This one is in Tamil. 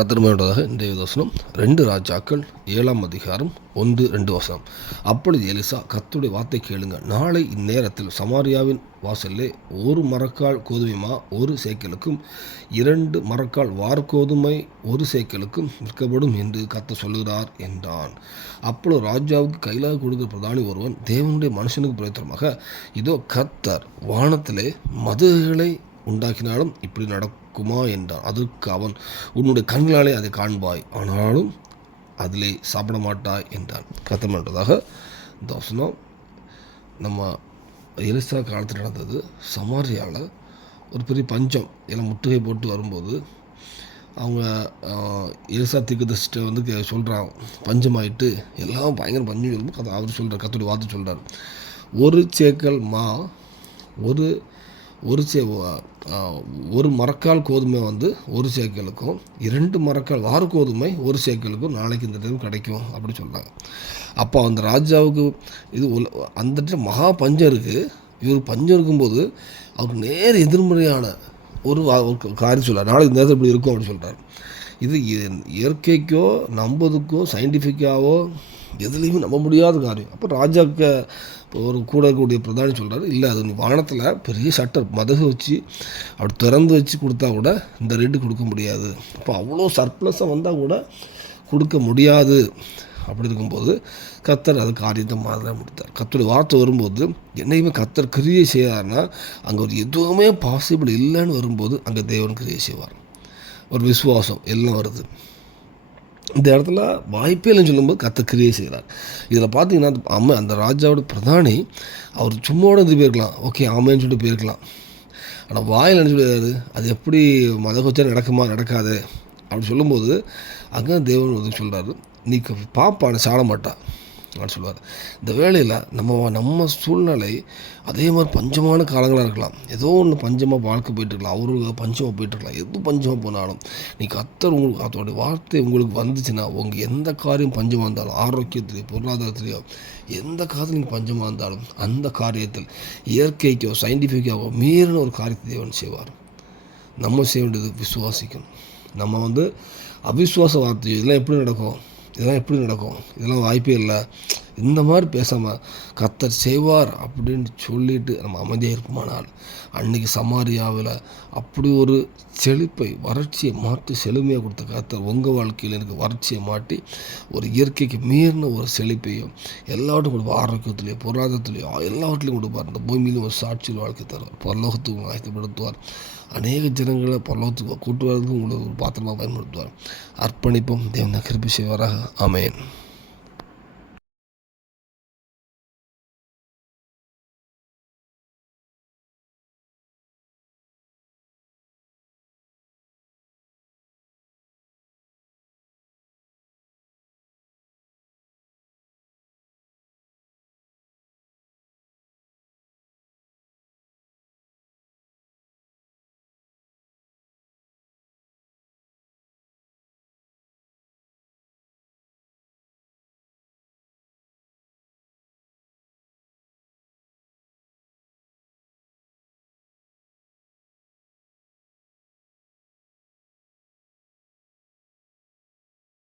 கர்த்தருடையதாக இன்றைய வசனம் 2 ராஜாக்கள் 7ஆம் அதிகாரம் 1-2 வசனம். அப்பொழுது எலிசா, கர்த்தருடைய வார்த்தை கேளுங்க, நாளை இந்நேரத்தில் சமாரியாவின் வாசலிலே 1 மரக்கால் கோதுமைமா 1 சேக்கலுக்கும் 2 மரக்கால் வார்கோதுமை 1 சேக்கலுக்கும் விற்கப்படும் என்று கர்த்தர் சொல்லுகிறார் என்றான். அப்பொழுது ராஜாவுக்கு கையிலாக கொடுக்கிற பிரதானி ஒருவன் தேவனுடைய மனுஷனுக்கு பிரயோஜனமாக, இதோ கர்த்தர் வானத்திலே மதுகளை உண்டாக்கினாலும் இப்படி நடக்குமா என்றான். அதற்கு அவன், உன்னுடைய கண்களாலே அதை காண்பாய், ஆனாலும் அதிலே சாப்பிட மாட்டாய் என்றான். கர்த்தர் பண்ணுறதாக இந்த வசனம் நம்ம எலிசா காலத்தில் நடந்தது. சமாரியாவில் ஒரு பெரிய பஞ்சம் எல்லாம் முற்றுகை போட்டு வரும்போது அவங்க எலிசா தீர்க்கதரிசிட்ட வந்து சொல்கிறாங்க, பஞ்சமாயிட்டு எல்லாம் பயங்கர பஞ்சம் சொல்லும்போது அவர் சொல்கிறார், கர்த்தருடைய வார்த்தை சொல்கிறார், 1 சேக்கல் மா ஒரு மரக்கால் கோதுமை வந்து 1 சேக்கலுக்கும் 2 மரக்கால் வார கோதுமை 1 சேக்கலுக்கும் நாளைக்கு இந்த டைம் கிடைக்கும் அப்படி சொல்கிறாங்க. அப்போ அந்த ராஜாவுக்கு இது அந்த இடத்துல மகா பஞ்சம் இருக்குது. இவர் பஞ்சம் இருக்கும்போது அவருக்கு நேர் எதிர்மறையான ஒரு காரியம் சொல்கிறார், நாளைக்கு இந்த நேரத்தில் இப்படி இருக்கும் அப்படின்னு சொல்கிறார். இது இயற்கைக்கோ நம்பதுக்கோ சயின்டிஃபிக்காவோ எதுலேயுமே நம்ப முடியாத காரியம். அப்போ ராஜாவுக்கு ஒரு கூட இருக்கக்கூடிய பிரதானி சொல்கிறார், இல்லை அது நீ வானத்தில் பெரிய ஷட்டர் மதகு வச்சு அப்படி திறந்து வச்சு கொடுத்தா கூட இந்த ரேட்டு கொடுக்க முடியாது. அப்போ அவ்வளோ சர்ப்ளஸாக வந்தால் கூட கொடுக்க முடியாது. அப்படி இருக்கும்போது கர்த்தர் அது காரியத்தை மாதிரி முடித்தார். கர்த்தருடைய வார்த்தை வரும்போது என்னையுமே கர்த்தர் கிரியை செய்யார்னா அங்கே ஒரு எதுவுமே பாசிபிள் இல்லைன்னு வரும்போது அங்கே தேவன் கிரியை செய்வார். ஒரு விசுவாசம் எல்லாம் வருது. இந்த இடத்துல வாய்ப்பே இல்லைன்னு சொல்லும்போது கர்த்தர் கிரியை செய்கிறார். இதில் பார்த்தீங்கன்னா அந்த ராஜாவோட பிரதானி அவர் சும்மாவோட இருந்து போயிருக்கலாம், ஓகே ஆமேன்னு சொல்லிட்டு போயிருக்கலாம். ஆனால் வாயில் என்ன சொல்லிடுறாரு, அது எப்படி மத வச்சா நடக்குமா நடக்காது அப்படி சொல்லும்போது அங்கே தேவன் வந்து சொல்கிறாரு, நீ பாப்பா சாட மாட்டா அப்படின்னு சொல்லுவார். இந்த வேளையில் நம்ம சூழ்நிலை அதே மாதிரி பஞ்சமான காலங்களாக இருக்கலாம். ஏதோ ஒன்று பஞ்சமாக வாழ்க்கை போயிட்டுருக்கலாம், அவருக்கு பஞ்சமாக போயிட்டுருக்கலாம். எது பஞ்சமாக போனாலும் நீ கர்த்தர் உங்களுக்கு அதோடைய வார்த்தை உங்களுக்கு வந்துச்சுன்னா உங்கள் எந்த காரியம் பஞ்சமாக இருந்தாலும், ஆரோக்கியத்திலேயோ பொருளாதாரத்திலேயோ எந்த காரியத்தில் நீங்கள் பஞ்சமாக இருந்தாலும் அந்த காரியத்தில் இயற்கைக்கோ சயின்டிஃபிக்காவோ மீறின ஒரு காரியத்தை தேவன் செய்வார். நம்ம செய்ய வேண்டியது விசுவாசிக்கணும். நம்ம அவிசுவாச வார்த்தை இதெல்லாம் எப்படி நடக்கும், இதெல்லாம் வாய்ப்பே இல்லை, இந்த மாதிரி பேசாமல் கர்த்தர் செய்வார் அப்படின்னு சொல்லிட்டு நம்ம அமைதியாக இருக்குமானால் அன்றைக்கி சமாரியாவில் அப்படி ஒரு செழிப்பை வறட்சியை மாற்றி செழுமையாக கொடுத்த கர்த்தர் உங்கள் வாழ்க்கையில் எனக்கு வறட்சியை மாட்டி ஒரு இயற்கைக்கு மீறின ஒரு செழிப்பையும் எல்லாவற்றும் கொடுப்பார். ஆரோக்கியத்திலேயோ பொருளாதாரத்திலேயோ எல்லாவற்றிலையும் கொடுப்பார். இந்த பூமியிலும் ஒரு சாட்சியில் வாழ்க்கை தருவார். பரலோகத்துக்கு ஆயத்தப்படுத்துவார். அநேக ஜனங்களை பரலோகத்துக்கு கூட்டு வரதுக்கு உங்களுக்கு ஒரு பாத்திரமாக பயன்படுத்துவார். அர்ப்பணிப்போம். தேவன் கிருபை செய்வாராக. ஆமென்.